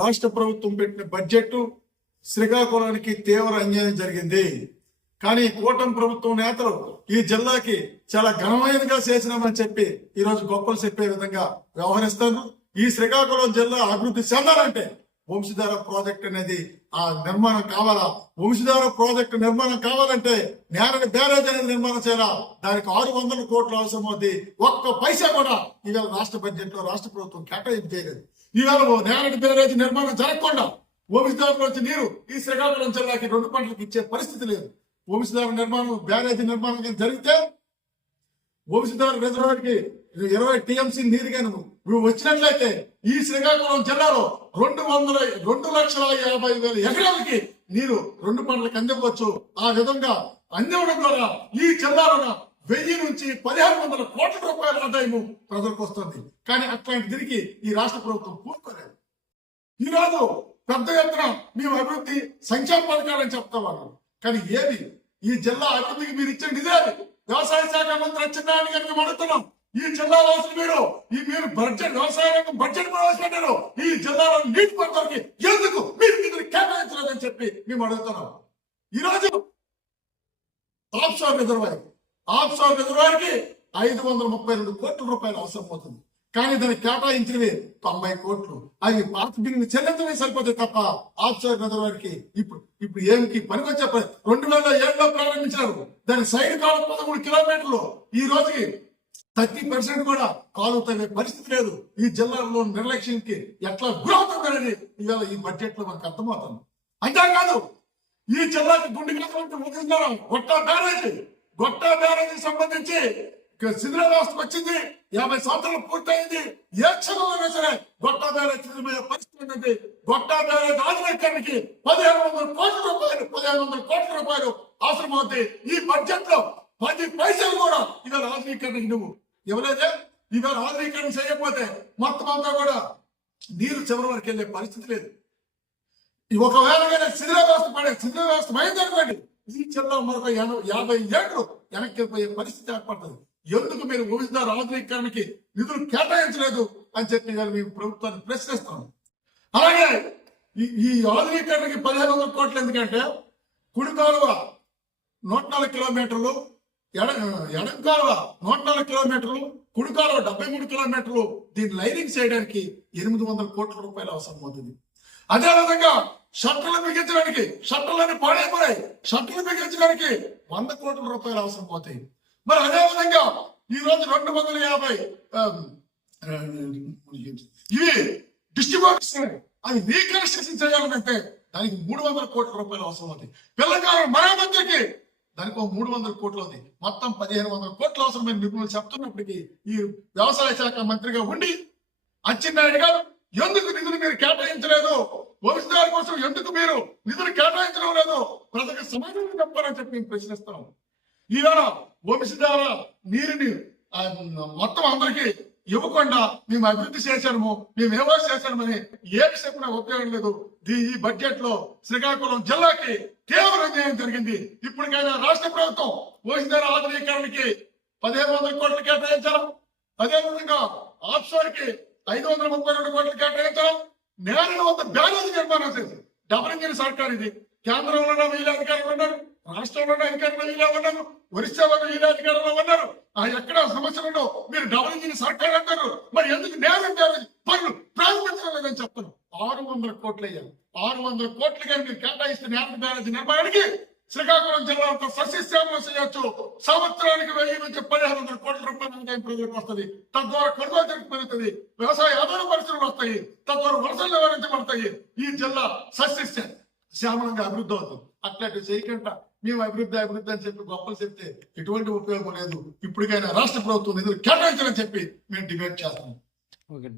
రాష్ట్ర ప్రభుత్వం పెట్టిన బడ్జెట్ శ్రీకాకుళానికి తీవ్ర అన్యాయం జరిగింది. కానీ కూటమి ప్రభుత్వం నేతలు ఈ జిల్లాకి చాలా ఘనమైనదిగా చేసినామని చెప్పి ఈ రోజు గొప్పలు చెప్పే విధంగా వ్యవహరిస్తారు. ఈ శ్రీకాకుళం జిల్లా అభివృద్ధి చెందాలంటే వంశధార ప్రాజెక్ట్ అనేది ఆ నిర్మాణం కావాలా? వంశధార ప్రాజెక్టు నిర్మాణం కావాలంటే నేరని బ్యారేజ్ అనేది నిర్మాణం చేయాలా? దానికి ఆరు వందల కోట్లు అవసరం అవుతుంది ఒక్క పైసా కూడా ఇవాళ రాష్ట్ర బడ్జెట్లో రాష్ట్ర ప్రభుత్వం కేటాయింపు చేయలేదు. ఈవేళ ఓ నేరడి నిర్మాణం జరగకుండా వంశధార నుంచి నీరు ఈ శ్రీకాకుళం జిల్లాకి రెండు పంటలకు ఇచ్చే పరిస్థితి లేదు. ఓమిసిదారు నిర్మాణం బ్యారేజ్ నిర్మాణం జరిగితే ఓమిసిదారు రిజర్వాయర్కి ఇరవై టీఎంసీ నీరు కానీ నువ్వు వచ్చినట్లయితే ఈ శ్రీకాకుళం జిల్లాలో రెండు వందల రెండు లక్షల యాభై వేల ఎకరాలకి నీరు రెండు పంటలకు అందివచ్చు ఆ విధంగా అందివ్వడం ద్వారా ఈ జిల్లాలో వెయ్యి నుంచి పదిహేను వందల కోట్ల రూపాయల ఆదాయము ప్రజలకు వస్తుంది. కానీ అట్లాంటి తిరిగి ఈ రాష్ట్ర ప్రభుత్వం పూనుకోలేదు. ఈరోజు పెద్ద ఎత్తున మేము అభివృద్ధి సంక్షేమ పథకాలని చెప్తా ఉన్నాం. కానీ ఏది? ఈ జిల్లా అభివృద్ధికి మీరు ఇచ్చిన నిధేది వ్యవసాయ శాఖ మంత్రి వచ్చిందని కనుక మేము అడుగుతున్నాం. ఈ జిల్లాలో అసలు మీరు ఈ మీరు బడ్జెట్ వ్యవసాయ రంగం బడ్జెట్ ప్రవేశపెట్టారు ఈ జిల్లాలో నీటి పథకాలకి ఎందుకు మీరు నిధులు కేటాయించలేదని చెప్పి మేము అడుగుతున్నాం. ఈరోజు రోజు ఆఫ్షోర్ రిజర్వాయర్ ఆఫ్షోర్ రిజర్వాయర్కి ఐదు వందల ముప్పై రెండు కోట్ల రూపాయలు అవసరం అవుతుంది. కానీ దానికి కేటాయించినవి తొంభై కోట్లు. అవి పాత బిల్లుని చెల్లించడమే సరిపోతాయి తప్ప ఆఫ్షోర్ రిజర్వాయర్కి ఇప్పుడు ఇప్పుడు ఏమికి పనికొచ్చే పని. రెండు వేల ఏడులో ప్రారంభించారు. దాని సైడ్ కాలం పదమూడు కిలోమీటర్లు. ఈ రోజుకి థర్టీ పర్సెంట్ కూడా కాలువ తవ్వే పరిస్థితి లేదు. ఈ జిల్లాలో నిర్లక్ష్యంకి ఎట్లా గురవుతుందనేది ఇవాళ ఈ బడ్జెట్లో మనకు అర్థమవుతుంది. అంతేకాదు ఈ జిల్లాకి గుండె ముగిస్తున్నారు గొట్ట బ్యారేజ్. గొట్ట బ్యారేజ్ సంబంధించి ఇక వచ్చింది. యాభై సంవత్సరాలు పూర్తయింది. ఏ క్షణంలో సరే గొట్ట బ్యారేజ్ పరిస్థితి ఏంటంటే గొట్ట బ్యారేజ్ ఆధునీకరణకి పదిహేను వందల కోట్ల రూపాయలు పదిహేను వందల కోట్ల రూపాయలు అవసరం అవుతాయి ఈ బడ్జెట్లో పది పైసలు కూడా ఇవాళ ఆధునీకరణకి నువ్వు ఎవరైతే ఇవాళ ఆధునీకరణ చేయకపోతే మొత్తం అంతా కూడా నీరు చివరి వరకు వెళ్ళే పరిస్థితి లేదు. ఈ ఒకవేళ కానీ పడే శిథిల వ్యవస్థ అయిందనుకోండి ఈ జిల్లా మరొక ఎన- యాభై ఏళ్ళు వెనక్కి పోయే పరిస్థితి ఏర్పడుతుంది. ఎందుకు మీరు ఊహిస్తారు ఆధునీకరణకి నిధులు కేటాయించలేదు అని చెప్పి నేను మేము ప్రభుత్వాన్ని ప్రశ్నిస్తాను. అలాగే ఈ ఈ ఆధునీకరణకి పదిహేను వందల కోట్లు ఎందుకంటే కుడి కాలువ నూట నాలుగు కిలోమీటర్లు ఎడ ఎడం కాలువ నూట నాలుగు కిలోమీటర్లు కుడి కాలువ డెబ్బై మూడు కిలోమీటర్లు దీన్ని లైనింగ్ చేయడానికి ఎనిమిది వందల కోట్ల రూపాయలు అవసరం అవుతుంది. అదేవిధంగా షట్టర్లు బిగించడానికి షట్టర్లని పాడైపోయాయి షట్టర్లు బిగించడానికి వంద కోట్ల రూపాయలు అవసరం పోతాయి. మరి అదే విధంగా ఈ రోజు రెండు వందల యాభై ఇవి డిస్ట్రిబ్యూటర్స్ అది రీకన్స్ట్రక్షన్ చేయాలంటే దానికి మూడు వందల కోట్ల రూపాయలు అవసరం అవుతాయి పిల్లకారు మరామతికి దానికి ఒక మూడు వందల కోట్లు ఉంది. మొత్తం పదిహేను వందల కోట్లు అవసరమైన నిపుణులు చెప్తున్నప్పటికీ ఈ వ్యవసాయ శాఖ మంత్రిగా ఉండి అచ్చెన్నాయుడు గారు ఎందుకు నిధులు మీరు కేటాయించలేదు? భవిష్యత్తు కోసం ఎందుకు మీరు నిధులు కేటాయించడం లేదు? ప్రజలకు సమాధానం చెప్పాలని చెప్పి మేము ప్రశ్నిస్తున్నాం ఈవేళ వంశధార నీరుని మొత్తం అందరికీ ఇవ్వకుండా మేము అభివృద్ధి చేశాము మేము ఏవో చేశామని ఏ చెప్పినా ఉపయోగం లేదు. దీ- ఈ బడ్జెట్లో శ్రీకాకుళం జిల్లాకి తీవ్ర అన్యాయం జరిగింది. ఇప్పటికైనా రాష్ట్ర ప్రభుత్వం వంశధార ఆధునీకరణకి పదిహేను వందల కోట్లు కేటాయించారు అదేవిధంగా ఆప్షోర్కి ఐదు వందల ముప్పై రెండు కోట్లు కేటాయించడం నేల వద్ద బ్యారేజ్ నిర్మాణం చేసి డబరంగిరి సర్కార్ ఇది. కేంద్రంలో వీళ్ళ అధికారులు ఉన్నారు. రాష్ట్రంలో అధికారులు వీళ్ళ ఉన్నారు. ఒరిస్సాలో వీళ్ళ అధికారులు ఉన్నారు. ఆ ఎక్కడ సమస్యలలో మీరు డబరంగిరి సర్కార్ అంటారు. మరి ఎందుకు నేల బ్యారేజ్? పనులు ప్రారంభించడం లేదని చెప్తాను ఆరు వందల కోట్లు అయ్యారు ఆరు వందల కోట్లు కానీ మీరు కేటాయిస్తే నేల బ్యారేజ్ నిర్మాణానికి శ్రీకాకుళం జిల్లా అంతా సస్యశ్యామం చేయొచ్చు. సంవత్సరానికి వెయ్యి నుంచి పదిహేను వందల కోట్ల రూపాయల ఆదాయం ప్రజలకు వస్తుంది. తద్వారా కొనుగోలు పెరుగుతుంది వ్యవసాయ ఆధార పరిశ్రమలు వస్తాయి. తద్వారా వర్షాలు నివారించబడతాయి. ఈ జిల్లా సస్యశ్య శ్యామలంగా అభివృద్ధి అవుతుంది. అట్లాంటి చేయకుండా మేము అభివృద్ధి అభివృద్ధి అని చెప్పి గొప్పలు చెప్తే ఎటువంటి ఉపయోగం లేదు. ఇప్పటికైనా రాష్ట్ర ప్రభుత్వం నిధులు కేటాయించాలని చెప్పి మేము డిబేట్ చేస్తాం ఓకే